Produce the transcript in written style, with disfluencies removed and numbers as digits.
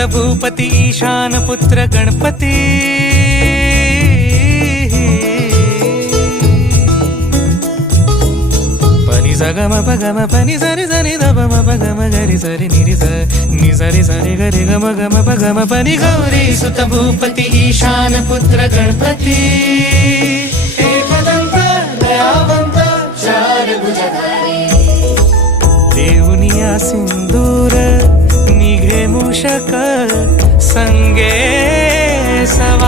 सुत भूपती ईशान पुत्र गणपती पनि सगम पगम पनि सरि सरि दपम पगम गरि सरि निरि स नि सरि सरि गरि गम गम पगम पनि गौरी सुत भूपती ईशान पुत्र गणपती एकदंत दयावंत चार भुजधारी देवनिया सिंदूर निघे मूषक संगे सव